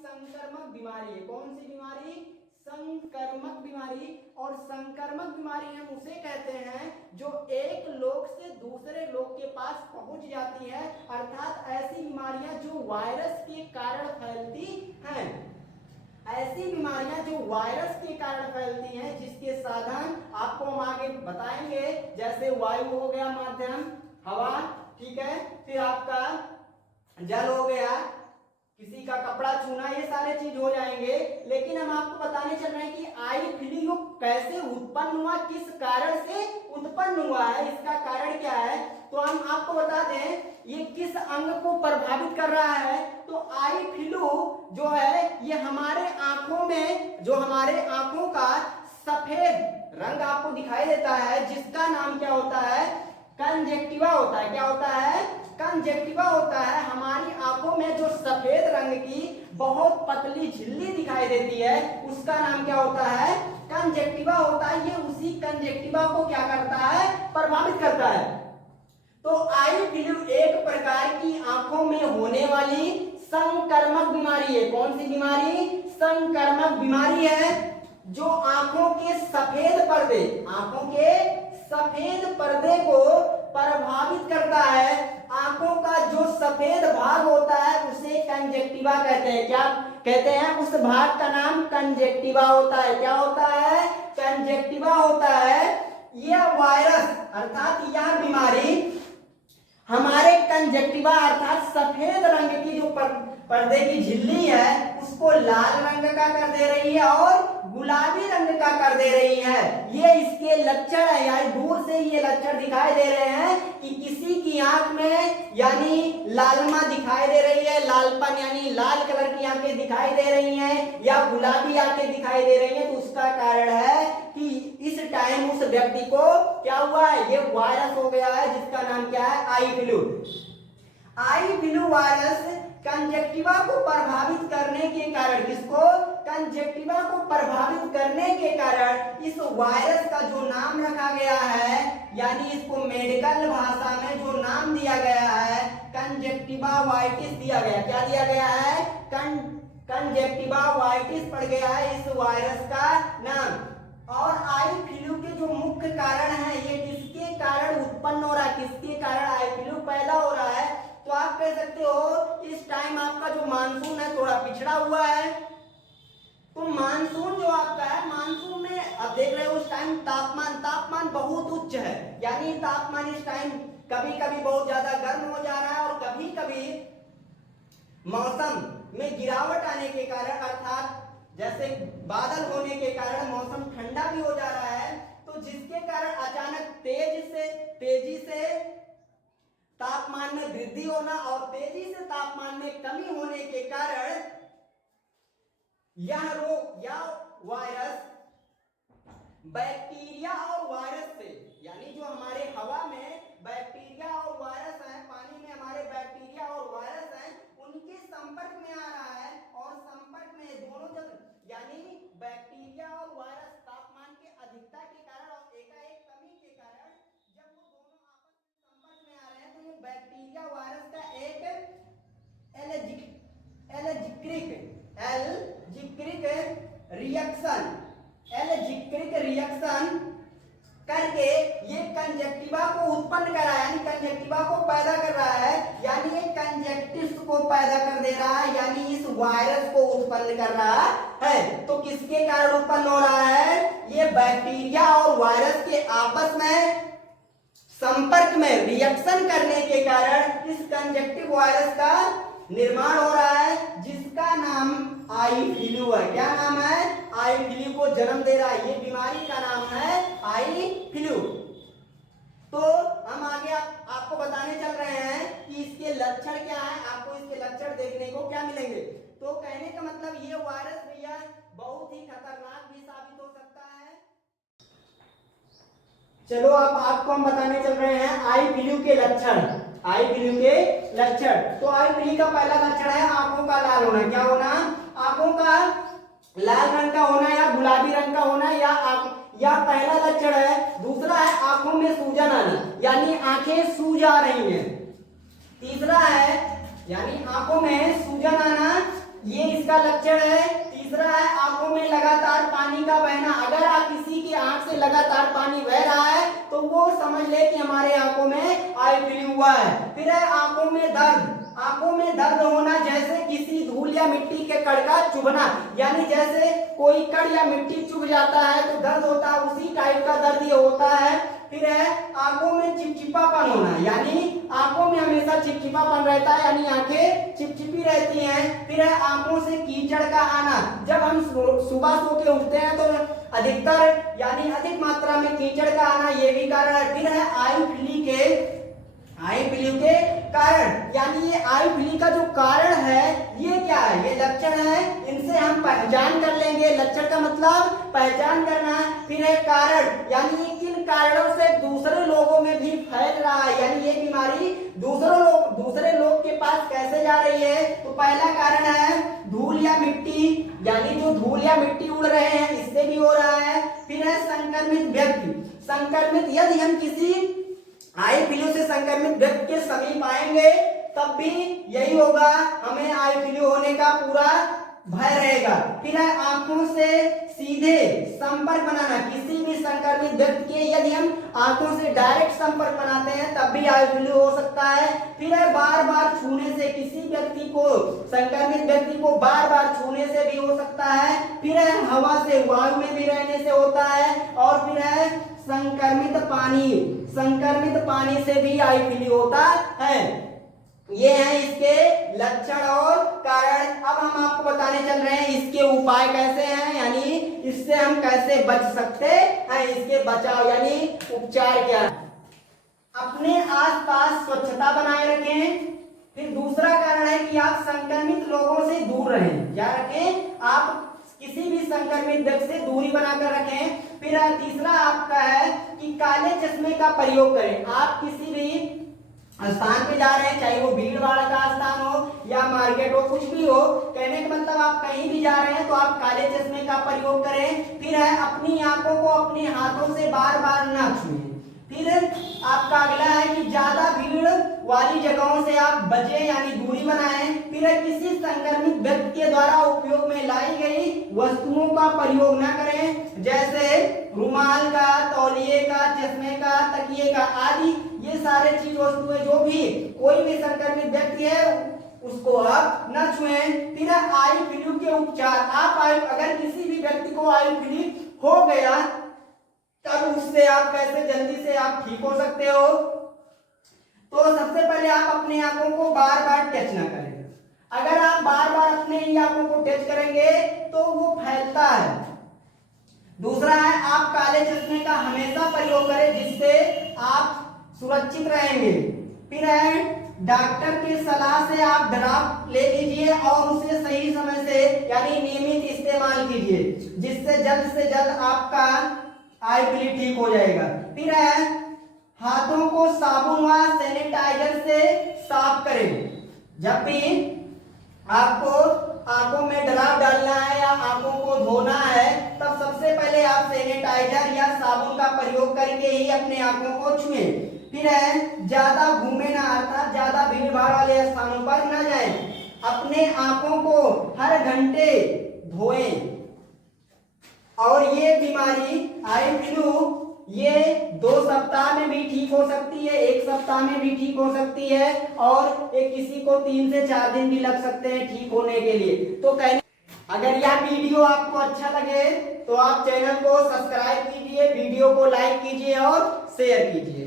संक्रमक बीमारी है। कौन सी बीमारी? संक्रमक बीमारी। और संक्रमक बीमारी हम उसे कहते हैं जो एक लोग से दूसरे लोग के पास पहुंच जाती है, अर्थात ऐसी बीमारियां जो वायरस के कारण फैलती हैं। ऐसी बीमारियां जो वायरस के कारण फैलती हैं, जिसके साधन आपको हम आगे बताएंगे, जैसे वायु हो गया माध्यम, हवा, ठीक है, फिर आपका जल हो गया, किसी का कपड़ा छूना, ये सारे चीज हो जाएंगे। लेकिन हम आपको बताने चल रहे हैं कि आई फ्लू कैसे उत्पन्न हुआ, किस कारण से उत्पन्न हुआ है, इसका कारण क्या है। तो हम आपको बता दें ये किस अंग को प्रभावित कर रहा है। तो आई फ्लू जो है ये हमारे आंखों में, जो हमारे आंखों का सफेद रंग आपको दिखाई देता है, जिसका नाम क्या होता है? कंजक्टिवा होता है। क्या होता है? कंजक्टिवा होता है। हमारी आंखों में जो सफेद रंग की बहुत पतली झिल्ली दिखाई देती है, उसका नाम क्या होता है? कंजक्टिवा होता है। ये उसी कंजक्टिवा को क्या करता है? प्रभावित करता है। तो आई फ्लू एक प्रकार की आंखों में होने वाली संक्रमक बीमारी है। कौन सी बीमारी? संक्रमक बीमारी है, जो आंखों के सफेद पर्दे, आंखों के सफेद पर्दे को प्रभावित करता है। आंखों का जो सफेद भाग होता है उसे कंजक्टिवा कहते हैं। क्या कहते हैं? उस भाग का नाम कंजक्टिवा होता है। क्या होता है? कंजक्टिवा होता है। यह वायरस अर्थात यह बीमारी हमारे कंजक्टिवा अर्थात सफेद रंग की जो पर्दे की झिल्ली है उसको लाल रंग का कर दे रही है और गुलाबी रंग का कर दे रही है। ये इसके लक्षण है, यानी दूर से ये लक्षण दिखाई दे रहे हैं कि किसी की आंख में यानी लालमा दिखाई दे रही है, लालपन यानी लाल कलर की आंखें दिखाई दे रही हैं या गुलाबी आंखें दिखाई दे रही हैं। तो उसका कारण है कि इस टाइम उस व्यक्ति को क्या हुआ है? ये वायरस हो गया है, जिसका नाम क्या है? Eye flu. Eye flu virus conjunctiva को प्रभावित करने के कारण, किसको? कंजक्टिवा को प्रभावित करने के कारण इस वायरस का जो नाम रखा गया है, यानी इसको मेडिकल भाषा में जो नाम दिया गया है कंजक्टिवा वाइटिस दिया गया। क्या दिया गया है? कंजक्टिवा वाइटिस पड़ गया है इस वायरस का नाम। और आई फ्लू के जो मुख्य कारण है, ये किसके कारण उत्पन्न हो रहा है, किसके कारण आई फ्लू पैदा हो रहा है? तो आप कह सकते हो इस टाइम आपका जो मानसून है थोड़ा पिछड़ा हुआ है। तो मानसून जो आपका है, मानसून में अब देख रहे हो उस टाइम तापमान बहुत उच्च है, यानी तापमान इस टाइम कभी कभी बहुत ज्यादा गर्म हो जा रहा है और कभी कभी मौसम में गिरावट आने के कारण, अर्थात जैसे बादल होने के कारण मौसम ठंडा भी हो जा रहा है। तो जिसके कारण अचानक तेजी से तापमान में वृद्धि होना और तेजी से तापमान में कमी होने के कारण यह रोग या वायरस बैक्टीरिया और वायरस से, यानी जो हमारे हवा में बैक्टीरिया और वायरस है, पानी में हमारे बैक्टीरिया और वायरस हैं, उनके संपर्क में आ रहा है। और संपर्क में दोनों जगह, यानी बैक्टीरिया और वायरस तापमान के अधिकता के कारण और एकाएक कमी के कारण जब वो दोनों आपस में संपर्क में आ रहे हैं, तो ये बैक्टीरिया वायरस का एक एलर्जिक रिएक्शन करके ये कंजक्टिवा को उत्पन्न कर रहा है, यानी कंजक्टिवा को पैदा कर रहा है, यानी ये कंजक्टिव्स को पैदा कर दे रहा है, यानी इस वायरस को उत्पन्न कर रहा है। तो किसके कारण उत्पन्न हो रहा है? ये बैक्टीरिया और वायरस के आपस में संपर्क में रिएक्शन करने के कारण इस कंजक्टिव वायरस का निर्माण हो रहा है, जिसका नाम आई फ्लू है। क्या नाम है? आई फ्लू को जन्म दे रहा है। ये बीमारी का नाम है आई फ्लू। तो हम आगे आपको बताने चल रहे हैं कि इसके लक्षण क्या है, आपको इसके लक्षण देखने को क्या मिलेंगे। तो कहने का मतलब ये वायरस भैया बहुत ही खतरनाक भी साबित हो सकता है। चलो अब आपको हम बताने चल रहे हैं आई फ्लू के लक्षण। आई फ्लू के लक्षण, तो आई फ्लू का पहला लक्षण है आंखों का लाल होना। क्या होना? आंखों का लाल रंग का होना या गुलाबी रंग का होना, या पहला लक्षण है। दूसरा है आंखों में सूजन आना, यानी आंखें सूज आ रही हैं। तीसरा है यानी आंखों में सूजन आना, ये इसका इसका लक्षण है। तीसरा है आंखों में लगातार पानी का बहना। अगर आप किसी की आंख से लगातार पानी बह रहा है तो वो समझ ले कि हमारे आंखों में आई फ्लू हुआ है। फिर है आंखों में दर्द। आंखों में दर्द होना, जैसे किसी धूल या मिट्टी के कण का चुभना, यानी जैसे कोई कण या मिट्टी चुभ जाता है तो दर्द होता है, उसी टाइप का दर्द ये होता है। फिर है आंखों में चिपचिपापन होना, यानी आंखों में हमेशा चिपचिपापन रहता है, यानी आंखें चिपचिपी रहती हैं। फिर है आंखों से कीचड़ का आना। जब हम सुबह सो के उठते हैं तो अधिकतर यानी अधिक मात्रा में कीचड़ का आना, ये भी कारण है। फिर है आई फ्लू के कारण, यानी ये आई फ्लू का जो कारण है ये क्या है, ये लक्षण है, इनसे हम पहचान कर लेंगे। लक्षण का मतलब पहचान करना है। फिर है कारण, यानी ये किन कारणों से दूसरे लोगों में भी फैल रहा है, यानी ये बीमारी दूसरे लोग के पास कैसे जा रही है। तो पहला कारण है धूल या मिट्टी, यानी जो धूल या मिट्टी उड़ रहे हैं इससे भी हो रहा है। फिर है संक्रमित व्यक्ति। संक्रमित, यदि हम किसी आई फ्लू से संक्रमित व्यक्ति के समीप आएंगे तब भी यही होगा, हमें आई फ्लू होने का पूरा भय रहेगा। फिर है आंखों से सीधे संपर्क बनाना। किसी भी संक्रमित व्यक्ति के यदि हम आंखों से डायरेक्ट संपर्क बनाते हैं तब भी आई फ्लू हो सकता है। फिर है बार बार छूने से, किसी व्यक्ति को, संक्रमित व्यक्ति को बार बार छूने से भी हो सकता है। फिर है हवा से, वायु में भी रहने से होता है। और फिर है संक्रमित पानी से भी आई फ्लू होता है। ये हैं इसके लक्षण और कारण। अब हम आपको बताने चल रहे हैं इसके उपाय कैसे हैं, यानी इससे हम कैसे बच सकते हैं, इसके बचाव यानी उपचार क्या है। अपने आसपास स्वच्छता बनाए रखें। फिर दूसरा कारण है कि आप संक्रमित लोगों से दूर रहें, या रखें, आप किसी भी संक्रमित व्यक्ति से दूरी बनाकर रखें। फिर तीसरा आपका है कि काले चश्मे का प्रयोग करें। आप किसी भी स्थान पे जा रहे हैं, चाहे वो भीड़ भाड़ का स्थान हो या मार्केट हो, कुछ भी हो, कहने का मतलब आप कहीं भी जा रहे हैं तो आप काले चश्मे का प्रयोग करें। फिर है अपनी आंखों को अपने हाथों से बार बार ना छुएं। फिर आपका अगला है कि ज्यादा भीड़ वाली जगहों से आप बचें, यानी दूरी बनाएं। फिर किसी संक्रमित व्यक्ति के द्वारा उपयोग में लाई गई वस्तुओं का प्रयोग न करें, जैसे रुमाल का, तौलिए का, चश्मे का, तकिए का आदि। ये सारे चीज वस्तुएं जो भी कोई भी संक्रमित व्यक्ति है उसको आप न छुएं। फिर आई फ्लू के उपचार। आप अगर किसी भी व्यक्ति को आई फ्लू हो गया तब उससे आप कैसे जल्दी से आप ठीक हो सकते हो। तो सबसे पहले आप अपनी आंखों को बार बार टच ना करें। अगर आप बार बार अपने ही आंखों को टच करेंगे तो वो फैलता है। दूसरा है आप काले चश्मे का हमेशा प्रयोग करें, जिससे आप सुरक्षित रहेंगे। फिर है डॉक्टर की सलाह से आप ड्राप ले लीजिए और उसे सही समय से यानी नियमित इस्तेमाल कीजिए, जिससे जल्द से जल्द आपका आई फ्लू ठीक हो जाएगा। फिर है हाथों को साबुन व सैनिटाइजर से साफ करें। जब भी आपको आंखों में ड्राप डालना है या आंखों को धोना है तब सबसे पहले आप सैनिटाइजर या साबुन का प्रयोग करके ही अपने आंखों को छुएं। फिर है ज्यादा घूमे ना, अर्थात ज्यादा भीड़ भाड़ वाले स्थानों पर न जाएं। अपने आंखों को हर घंटे धोएं। और ये बीमारी आई फ्लू ये 2 सप्ताह में भी ठीक हो सकती है, 1 सप्ताह में भी ठीक हो सकती है, और एक किसी को 3 से 4 दिन भी लग सकते हैं ठीक होने के लिए। तो कहने, अगर यह वीडियो आपको अच्छा लगे तो आप चैनल को सब्सक्राइब कीजिए, वीडियो को लाइक कीजिए और शेयर कीजिए।